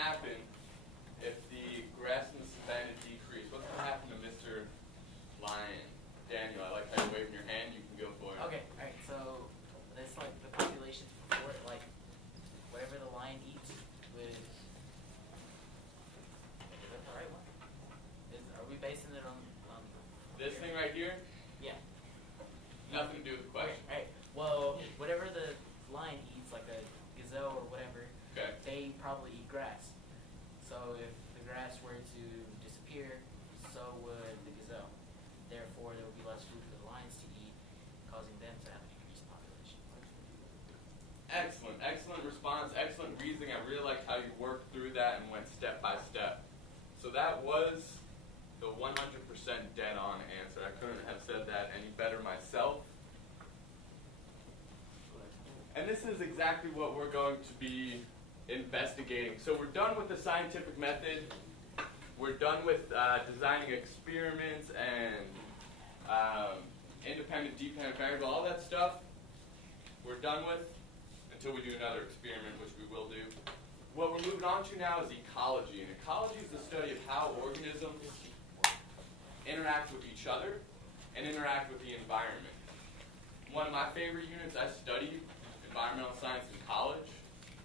happen if the grass in the savannah decrease? What's going to happen to Mr. Lion? Daniel, I like how you're waving your hand. You can go for it. Okay, alright, so that's like the populations before it, like whatever the lion eats with. Is that the right one? Are we basing it on This thing right here? Yeah. Nothing to do with the question. Alright, well, whatever the lion eats, like a gazelle or whatever, Okay. they probably eat grass. So if the grass were to disappear, so would the gazelle. Therefore, there would be less food for the lions to eat, causing them to have a decreased population. Excellent, excellent response, excellent reasoning. I really liked how you worked through that and went step by step. So that was the 100% dead on answer. I couldn't have said that any better myself. And this is exactly what we're going to be investigating. So we're done with the scientific method. We're done with designing experiments and independent, dependent variable, all that stuff. We're done with until we do another experiment, which we will do. What we're moving on to now is ecology. And ecology is the study of how organisms interact with each other and interact with the environment. One of my favorite units, I studied environmental science in college,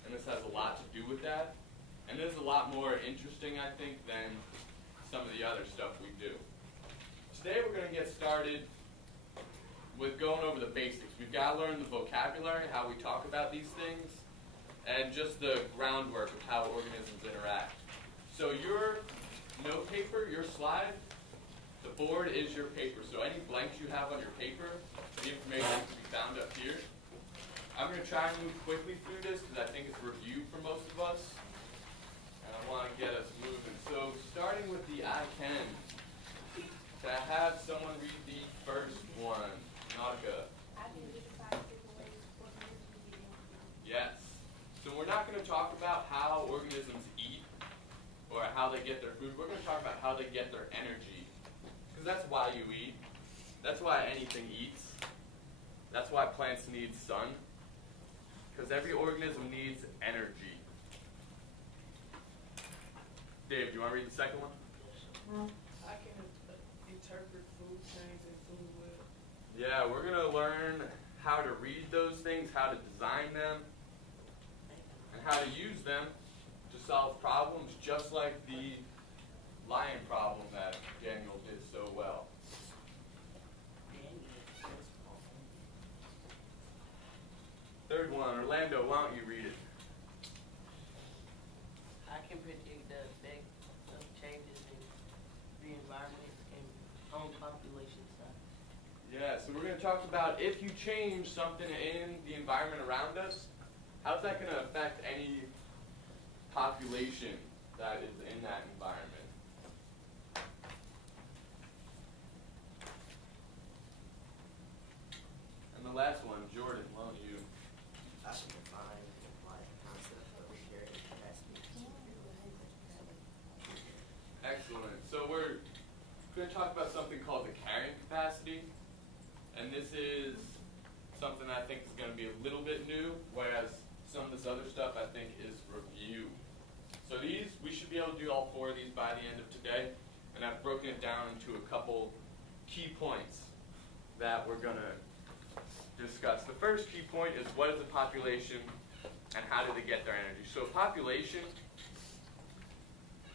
and this has a lot to do with that. And this is a lot more interesting, I think, than some of the other stuff we do. Today we're going to get started with going over the basics. We've got to learn the vocabulary, how we talk about these things, and just the groundwork of how organisms interact. So your note paper, your slide, the board is your paper. So any blanks you have on your paper, the information can be found up here. I'm going to try and move quickly through this because I think it's review for most of us. And I want to get us moving. So starting with the I can, to have someone read the first one. Nautica. Yes. So we're not going to talk about how organisms eat or how they get their food. We're going to talk about how they get their energy. Because that's why you eat. That's why anything eats. That's why plants need sun. Because every organism needs energy. Dave, do you want to read the second one? I can interpret food chains and food web. Yeah, we're going to learn how to read those things, how to design them, and how to use them to solve problems, just like the lion problem that Daniel did so well. Third one, Orlando, why don't you read it? I can predict the effect of changes in the environment and on population size. Yeah, so we're going to talk about if you change something in the environment around us, how's that going to affect any population that is in that environment? And the last one, Jordan, why don't you? I should define the implied concept of carrying capacity. Excellent. So we're going to talk about something called the carrying capacity. And this is something I think is going to be a little bit new, whereas some of this other stuff I think is review. So these, we should be able to do all four of these by the end of today. And I've broken it down into a couple key points that we're going to discuss. The first key point is what is the population and how do they get their energy. So population,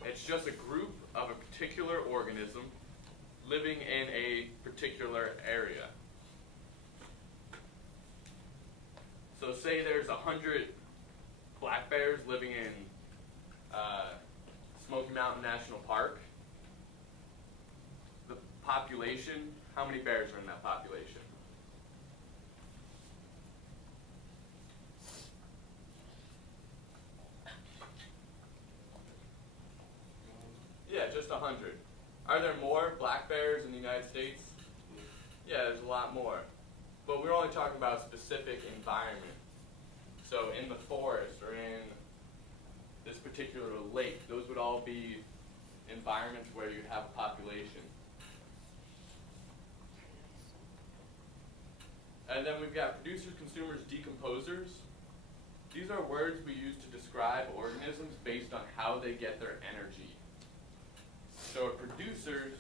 it's just a group of a particular organism living in a particular area. So say there's 100 black bears living in Smoky Mountain National Park. The population, how many bears are in that population? Yeah, just 100. Are there more black bears in the United States? Yeah, there's a lot more. But we're only talking about a specific environment. So in the forest or in this particular lake, those would all be environments where you'd have a population. And then we've got producers, consumers, decomposers. These are words we use to describe organisms based on how they get their energy. So producers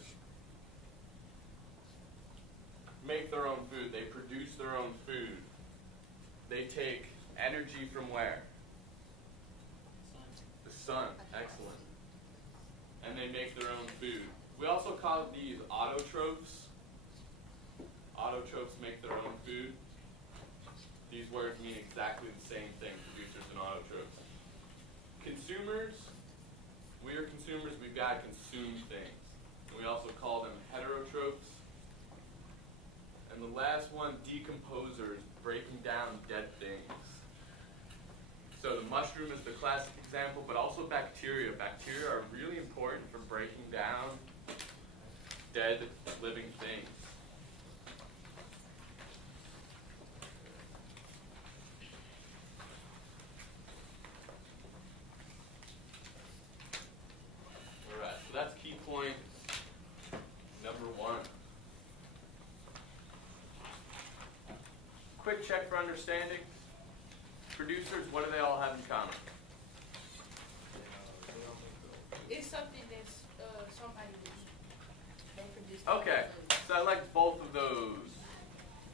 make their own food. They produce their own food. They take energy from where? The sun. Excellent. And they make their own food. We also call these autotrophs. Autotrophs make their own food. These words mean exactly the same thing, producers and autotrophs. Consumers, we are consumers, we've got to consume things. And we also call them heterotrophs. And the last one, decomposers, breaking down dead things. So the mushroom is the classic example, but also bacteria. Bacteria are really important for breaking down dead living things. Alright, so that's key point number 1. Quick check for understanding. Producers, what do they all have in common? It's something that's somebody would eat. They produce. Okay, so I liked both of those.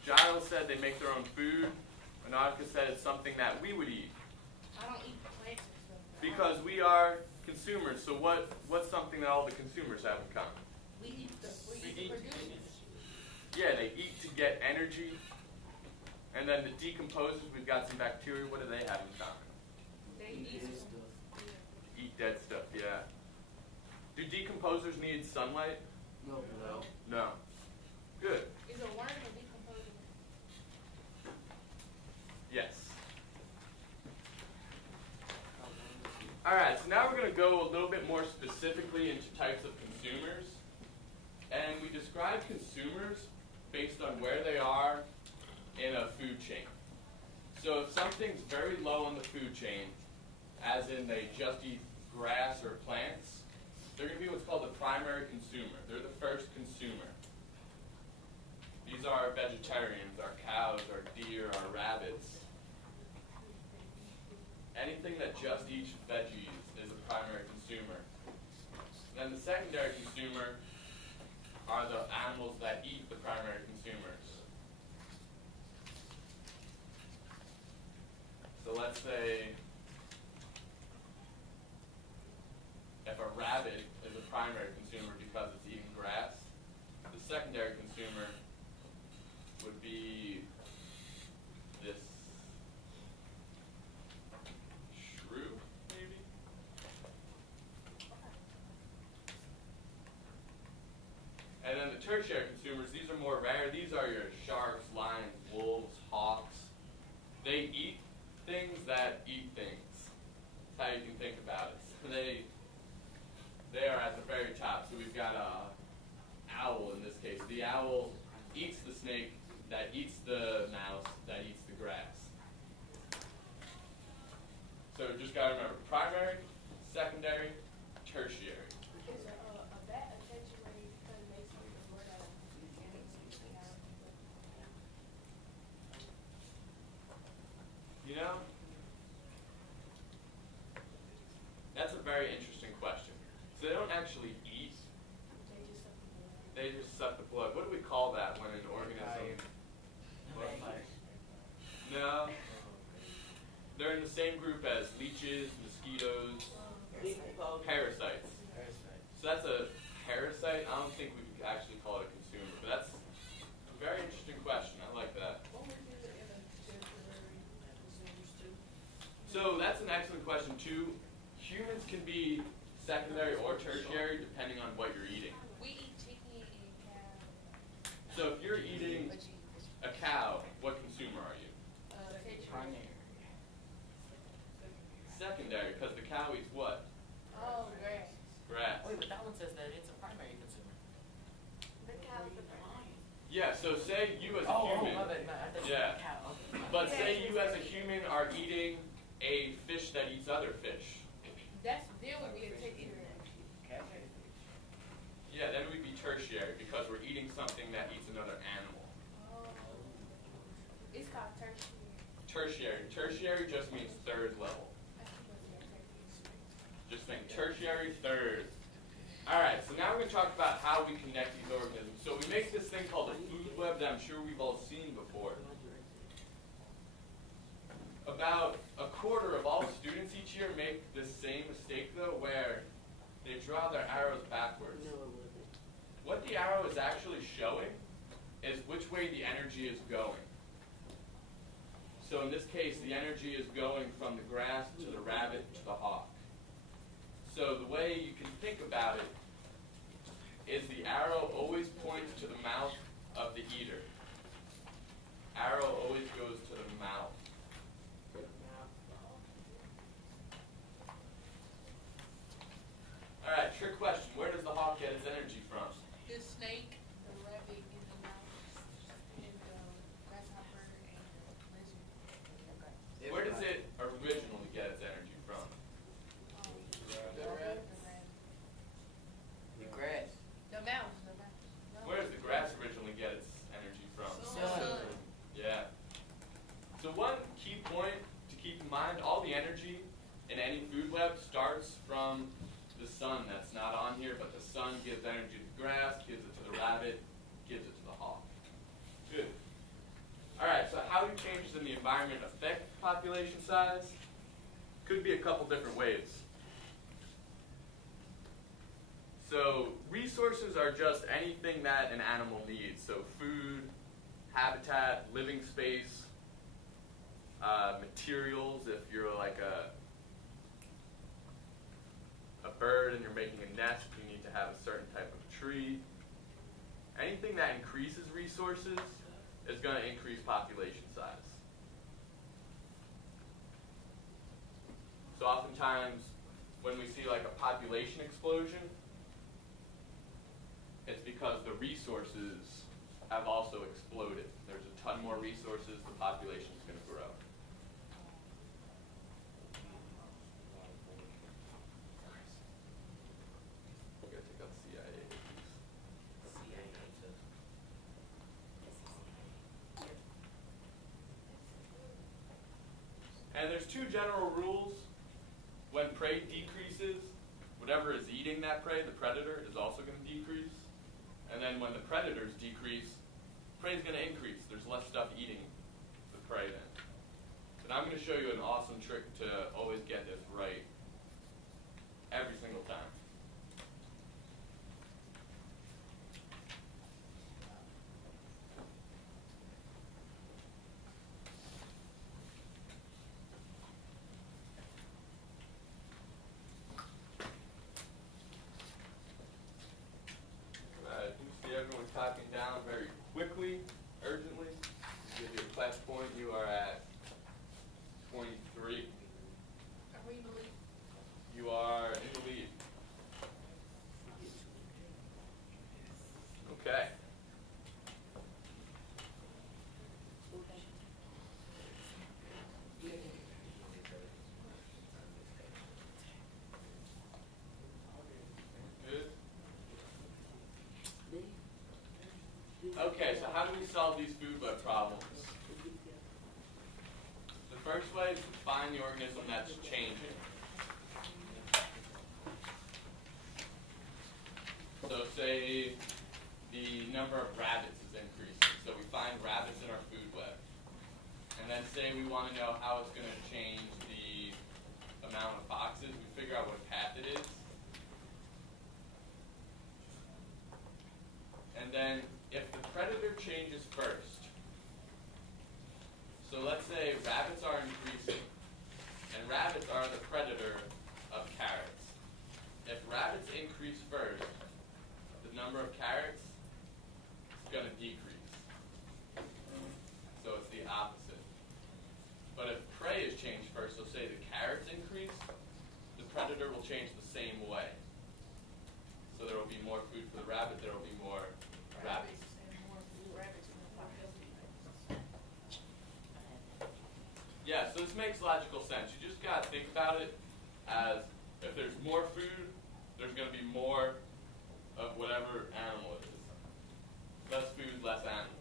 Giles said they make their own food. Anarka said it's something that we would eat. I don't eat plants and stuff. Because we are consumers, so what's something that all the consumers have in common? We eat the eat. producers. Yeah, they eat to get energy. And then the decomposers, we've got some bacteria. What do they have in common? They eat stuff. Eat dead stuff, yeah. Do decomposers need sunlight? No. No. Good. Is a worm a decomposer? Yes. Alright, so now we're going to go a little bit more specifically into types of consumers. And we describe consumers based on where they are in a food chain. So if something's very low on the food chain, as in they just eat grass or plants, they're going to be what's called the primary consumer. They're the first consumer. These are vegetarians, our cows, our deer, our rabbits. Anything that just eats veggies is a primary consumer. Then the secondary consumer are the animals that eat the primary consumers. So let's say if a rabbit is a primary consumer because it's eating grass, the secondary consumer would be this shrew, maybe? And then the tertiary consumers, these are more rare. These are your sharks, lions, wolves, hawks. They eat things that eat things. That's how you can think about it. So they are at the very top. So we've got an owl in this case. The owl eats the snake that eats the mouse that eats the grass. So just got to remember, primary, secondary, tertiary. Is a bat a tertiary because it makes something more out of You know, that's a very interesting question. So they don't actually eat, they just suck the blood. What do we call that when an organism... No. They're in the same group as leeches, mosquitoes, parasites. So that's a parasite. I don't think we could actually call it a consumer, but that's a very interesting question. I like that. What would be the intertemporary consumers too? So that's an excellent question too. Humans can be secondary or tertiary depending on what you're eating. We eat chicken and cow. So if you're eating a cow, what consumer are you? Tertiary. Secondary, because the cow eats what? Oh, grass. Grass. Wait, but that one says that it's a primary consumer. The cow's the lion. Yeah, so say you as a human. my bad. I thought you Yeah. said cow. But say you as a human are eating a fish that eats other fish. There would be a tertiary. Yeah, then we'd be tertiary because we're eating something that eats another animal. Oh. It's called tertiary. Tertiary. Tertiary just means third. tertiary, third. Alright, so now we're going to talk about how we connect these organisms. So we make this thing called a food web that I'm sure we've all seen before. About a quarter of all students each year make this same mistake, though, where they draw their arrows backwards. No, it wasn't. What the arrow is actually showing is which way the energy is going. So in this case, the energy is going from the grass to the rabbit to the hawk. So the way you can think about it is the arrow always points to the mouth of the eater. Arrow always goes to the mouth. Alright, trick question. Where does the hawk get its energy from? The snake, the rabbit, and the mouse, and the grasshopper, and the lizard. Where does it originally get its energy from? The rabbit. The grass. The mouse. No. Where does the grass originally get its energy from? Sun. Yeah. So one key point to keep in mind, all the energy in any food web starts from the sun. That's not on here, but the sun gives energy to the grass, gives it to the rabbit, gives it to the hawk. Good. Alright, so how do changes in the environment affect population size? Could be a couple different ways. So resources are just anything that an animal needs. So food, habitat, living space, materials. If you're like a bird and you're making a nest, you need to have a certain type of tree. Anything that increases resources is going to increase population size. So oftentimes when we see like a population explosion, it's because the resources have also exploded. There's a ton more resources, the population is going to grow. We're going to take out CIA. And there's two general rules. When prey decreases, whatever is eating that prey, the predator, is also going to decrease. And then when the predators decrease, prey is going to increase. There's less stuff eating the prey then. And I'm going to show you an awesome trick to always get this right every single time. Everyone's typing down very quickly, urgently. Give you a class point. You are at 23. Are we in the lead? You are in the lead. Okay. Good. Okay, so how do we solve these food web problems? The first way is to find the organism that's changing. So say the number of rabbits is increasing. So we find rabbits in our food web. And then say we want to know how it's going to change the amount of foxes. We figure out what path it is. And then if the predator changes first, so let's say rabbits are increasing, and rabbits are the predator of carrots. If rabbits increase first, the number of carrots is going to decrease. So it's the opposite. But if prey is changed first, so say the carrots increase, the predator will change the same way. So there will be more food for the rabbit, there will be more rabbits. And more food rabbits in the population. Yeah, so this makes logical sense. You just got to think about it as if there's more food, there's going to be more of whatever animal it is. Less food, less animals.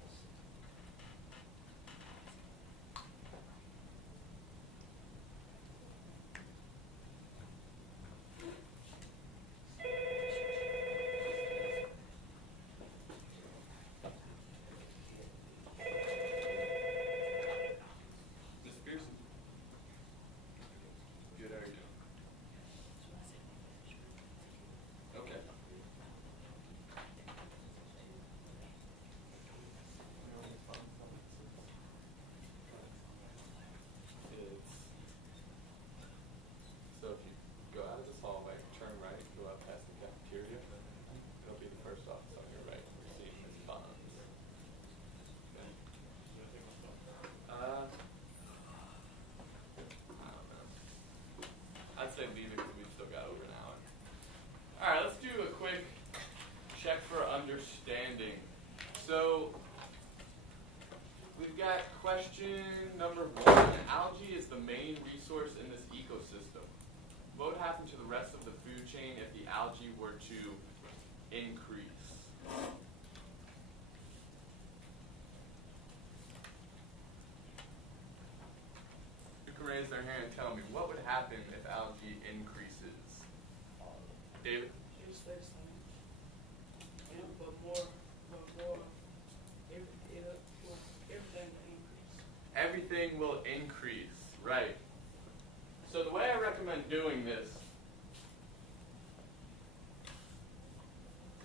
Question number 1. Algae is the main resource in this ecosystem. What would happen to the rest of the food chain if the algae were to increase? You can raise their hand and tell me, what would happen if algae increases? David? It stays the same. Yeah, but more, everything will increase. Everything will increase, right. So the way I recommend doing this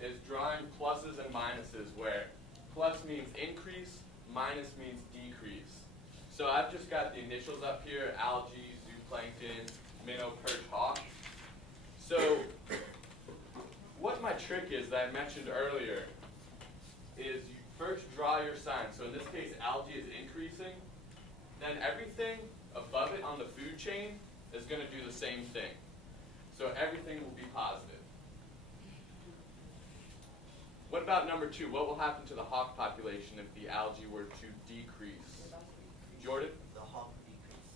is drawing pluses and minuses, where plus means increase, minus means decrease. So I've just got the initials up here: algae, zooplankton, minnow, perch, hawk. So what my trick is that I mentioned earlier is you first draw your sign. So in this case, algae is increasing. Then everything above it on the food chain is going to do the same thing. So everything will be positive. What about number 2? What will happen to the hawk population if the algae were to decrease? Jordan? The hawk would decrease.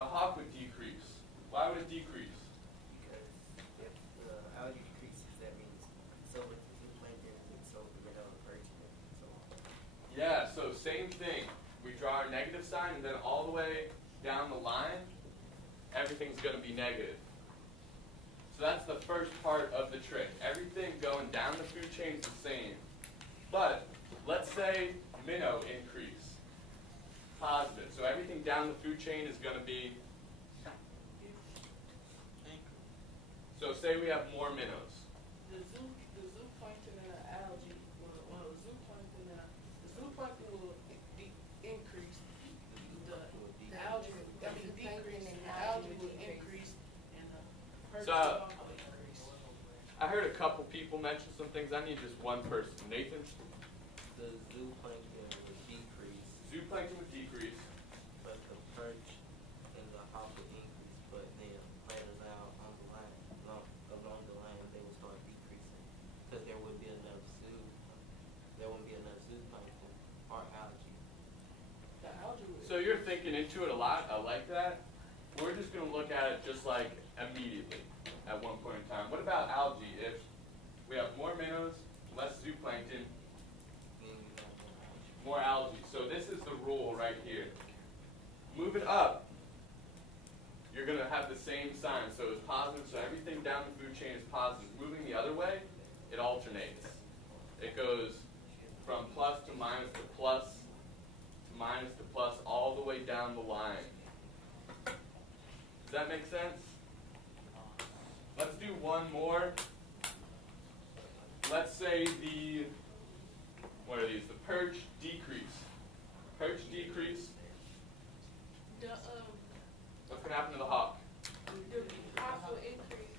The hawk would decrease. Why would it decrease? Because if the algae decreases, that means so would the zooplankton, and so would the minnow, the perch, and so on. Yeah, so same thing. We draw our negative sign, and then all the way down the line, everything's going to be negative. So that's the first part of the trick. Everything going down the food chain is the same. But let's say minnow increase. Positive. So everything down the food chain is going to be... So say we have more minnows. The zooplankton and the algae, the zooplankton will increase. The algae, decrease. The algae will increase, and the perch So, will also increase. I heard a couple people mention some things. I need just one person. Nathan? The zooplankton would decrease, Zooplankton would decrease. but the perch and the hawk would increase. But then later down on the line, along the line, they would start decreasing because there wouldn't be enough zooplankton or algae. The algae will. So you're thinking into it a lot. I like that. We're just going to look at it just like immediately at one point in time. What about algae? If we have more minnows, less zooplankton, Then you have more more algae. algae. So this is the rule right here. Move it up, you're going to have the same sign. So it's positive, so everything down the food chain is positive. Moving the other way, it alternates. It goes from plus to minus to plus to minus to plus all the way down the line. Does that make sense? Let's do one more. Let's say what are these? The perch decrease. Perch decrease. What's going to happen to the hawk? The hawk will increase.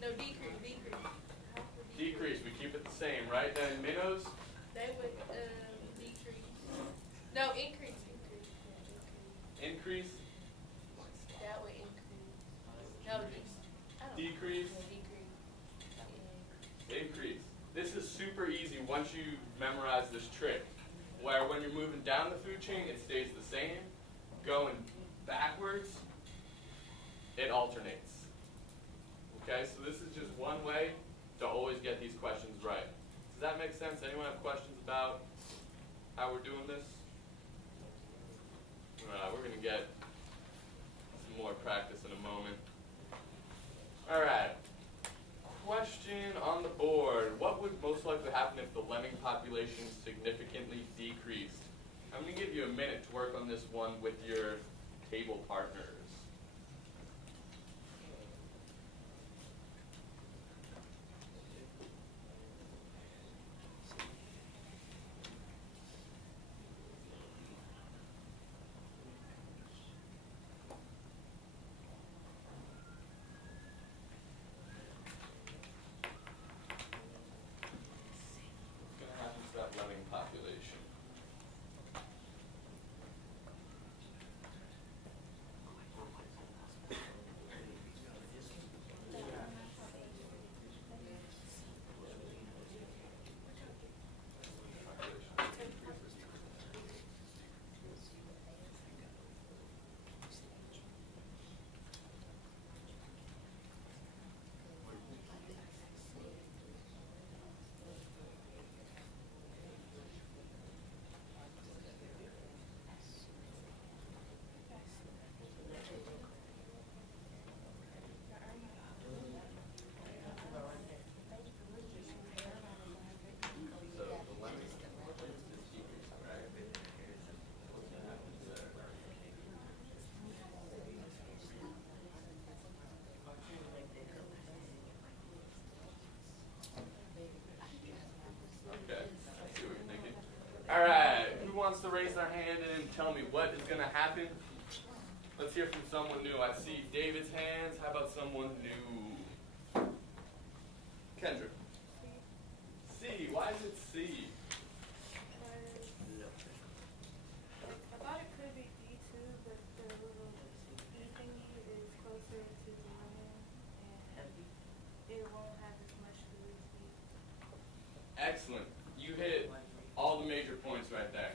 No, decrease. Decrease. We keep it the same, right? Then minnows, They would decrease. No, increase. increase, That would increase. No, decrease, increase. This is super easy once you memorize this trick, where when you're moving down the food chain, it stays the same. Going backwards, it alternates. Okay, so this is just one way to always get these questions right. Does that make sense? Anyone have questions about how we're doing this? We're going to get some more practice in a moment. All right. Question on the board. What would most likely happen if the lemming population significantly decreased? I'm going to give you a minute to work on this one with your table partners. What's going to happen to that lemming population? raise their hand and tell me what is going to happen? Let's hear from someone new. I see David's hands. How about someone new? Kendra. C. Why is it C? I thought it could be D2, but the little E thingy is closer to the land, and it won't have as much fluidity. Excellent. You hit all the major points right there.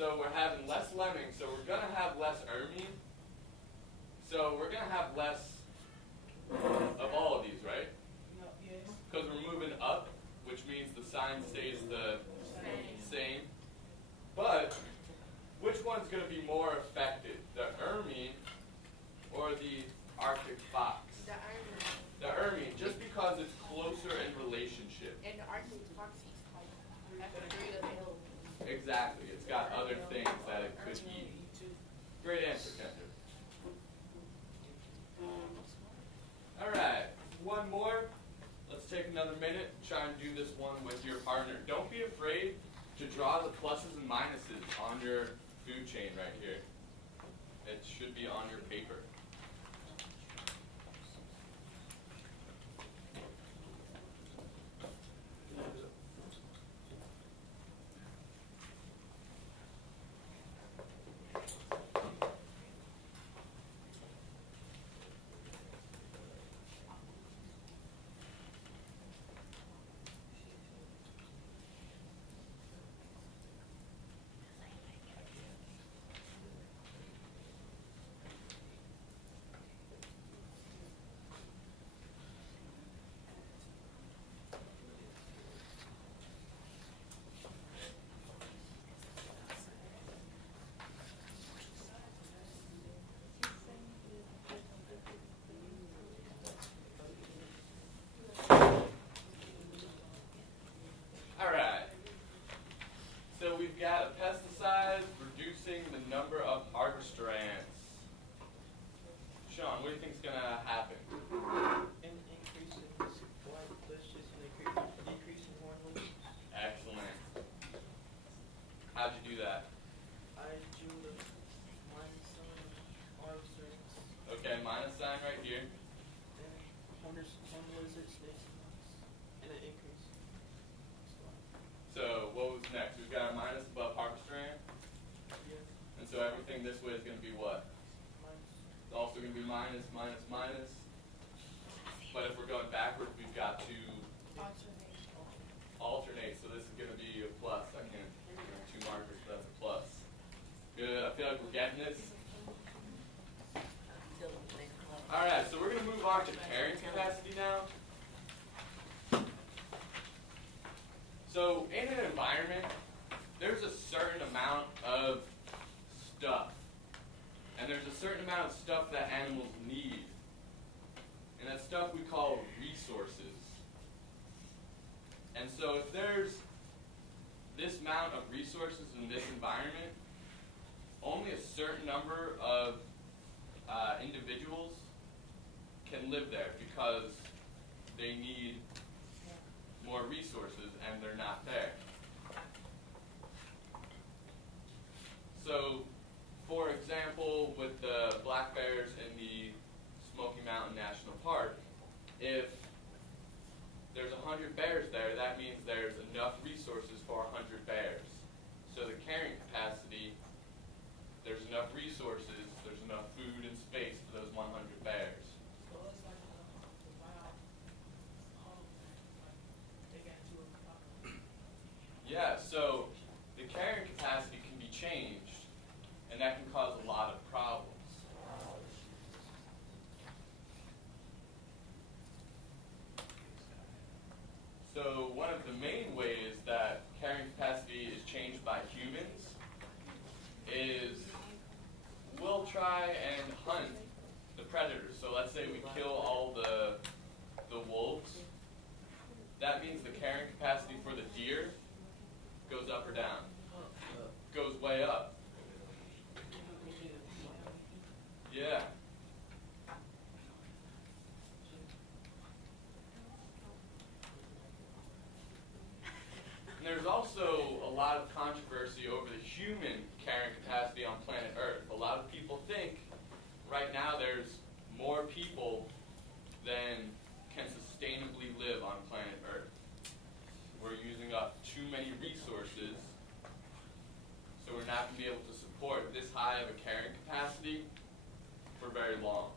So we're having less lemming, so we're going to have less ermine. So we're going to have less of all of these, right? Because we're moving up, which means the sign stays the same. But which one's going to be more affected, the ermine or the Arctic fox? The iron The ermine, just because it's closer in relationship. and the Arctic fox is like at the grade of the hill. Exactly. It's got other things that it could eat. Great answer, Kendra. All right, one more. Let's take another minute. Try and do this one with your partner. Don't be afraid to draw the pluses and minuses on your food chain right here. It should be on your paper. We've got a pesticide reducing the number of harvester ants. Sean, what do you think is going to happen? An increase in supply, that's just an decrease in horn leaf. Excellent. How'd you do that? I drew the minus sign, harvester ants, Okay, minus sign right here. then horn lizard, snakes, and mice, and an increase. So what was next? We've got a minus above harvester ant. Yeah, And so everything this way is going to be what? minus. It's also going to be minus, minus, minus. But if we're going backwards, we've got to alternate. So this is going to be a plus. I can two markers, so that's a plus. Good. I feel like we're getting this. All right. So we're going to move on to carrying capacity now. So in an environment, there's a certain amount of stuff. And there's a certain amount of stuff that animals need. And that stuff we call resources. And so if there's this amount of resources in this environment, only a certain number of individuals can live there because they need more resources and they're not there. So, for example, with the black bears in the Smoky Mountain National Park, if there's 100 bears there, that means there's enough resources for 100 bears. So the carrying capacity, there's enough resources, there's enough food and space for those 100 bears. Yeah, so the carrying capacity can be changed, and that can cause a lot of problems. So one of the main ways that carrying capacity is changed by humans is we'll try and hunt the predators. So let's say we kill all the wolves. That means the carrying capacity for the deer goes up or down? Goes way up. Yeah. And there's also a lot of controversy over the human carrying capacity on planet Earth. A lot of people think right now there's more people than can sustainably live on planet Earth. We're using up too many resources, so we're not going to be able to support this high of a carrying capacity for very long.